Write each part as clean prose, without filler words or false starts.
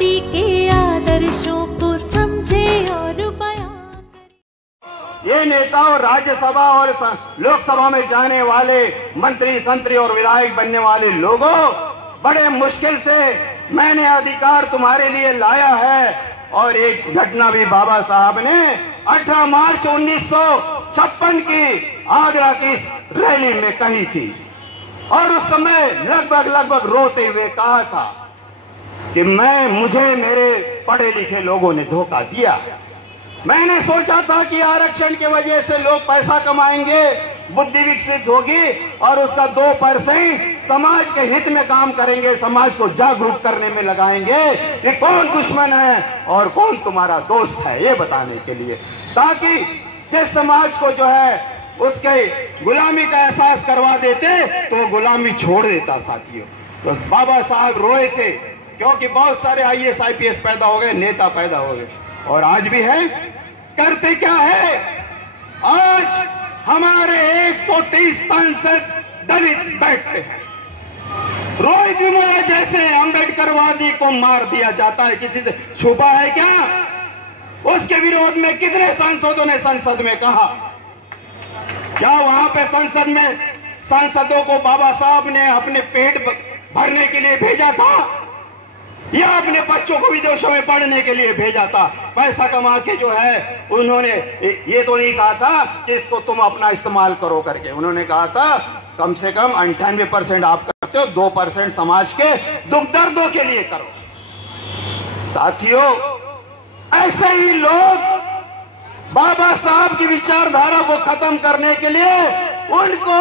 आजादी के आदर्शों को समझे और बयां करे। ये नेता और राज्यसभा और लोकसभा में जाने वाले मंत्री, संतरी और विधायक बनने वाले लोगों, बड़े मुश्किल से मैंने अधिकार तुम्हारे लिए लाया है। और एक घटना भी बाबा साहब ने 18 मार्च 1956 की आगरा की रैली में कही थी, और उस समय लगभग रोते हुए कहा था कि मुझे मेरे पढ़े लिखे लोगों ने धोखा दिया। मैंने सोचा था कि आरक्षण की वजह से लोग पैसा कमाएंगे, बुद्धि विकसित होगी और उसका 2% समाज के हित में काम करेंगे, समाज को जागरूक करने में लगाएंगे कि कौन दुश्मन है और कौन तुम्हारा दोस्त है, ये बताने के लिए, ताकि जिस समाज को जो है उसके गुलामी का एहसास करवा देते तो वो गुलामी छोड़ देता। साथियों, तो बाबा साहब रोए थे क्योंकि बहुत सारे IAS IPS पैदा हो गए, नेता पैदा हो गए, और आज भी है। करते क्या है, आज हमारे 130 सांसद दलित बैठते हैं। रोहित वेमुला जैसे अम्बेडकरवादी को मार दिया जाता है, किसी से छुपा है क्या? उसके विरोध में कितने सांसदों ने संसद में कहा? क्या वहां पे संसद में सांसदों को बाबा साहब ने अपने पेट भरने के लिए भेजा था या अपने बच्चों को विदेशों में पढ़ने के लिए भेजा था? पैसा कमा के जो है उन्होंने ये तो नहीं कहा था कि इसको तुम अपना इस्तेमाल करो करके, उन्होंने कहा था कम से कम 98% आप करते हो, 2% समाज के दुख दर्दों के लिए करो। साथियों, ऐसे ही लोग बाबा साहब की विचारधारा को खत्म करने के लिए उनको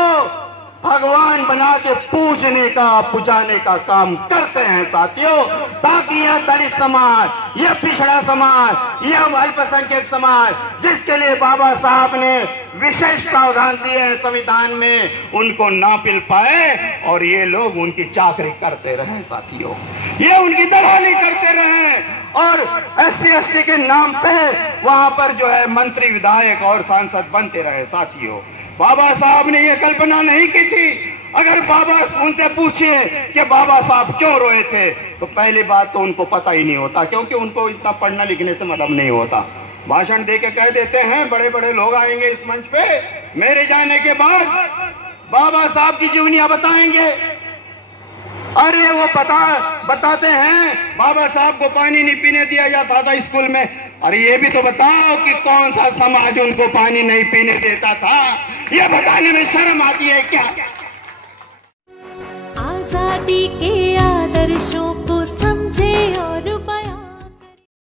भगवान बना के पूजने का, पुजाने का काम करते हैं। साथियों, ताकि यह दलित समाज, यह पिछड़ा समाज, यह अल्पसंख्यक समाज, जिसके लिए बाबा साहब ने विशेष प्रावधान दिए हैं संविधान में, उनको ना मिल पाए और ये लोग उनकी चाकरी करते रहे। साथियों, ये उनकी दलाली करते रहे और SC ST के नाम पे वहां पर जो है मंत्री, विधायक और सांसद बनते रहे। साथियों, बाबा साहब ने यह कल्पना नहीं की थी। अगर बाबा उनसे पूछिए कि बाबा साहब क्यों रोए थे, तो पहली बात तो उनको पता ही नहीं होता, क्योंकि उनको इतना पढ़ना लिखने से मतलब नहीं होता। भाषण दे के कह देते हैं, बड़े बड़े लोग आएंगे इस मंच पे, मेरे जाने के बाद बाबा साहब की जीवनियां बताएंगे। अरे वो बताते हैं बाबा साहब को पानी नहीं पीने दिया जाता था स्कूल में। अरे ये भी तो बताओ कि कौन सा समाज उनको पानी नहीं पीने देता था, ये बताने में शर्म आती है क्या? आजादी के आदर्शों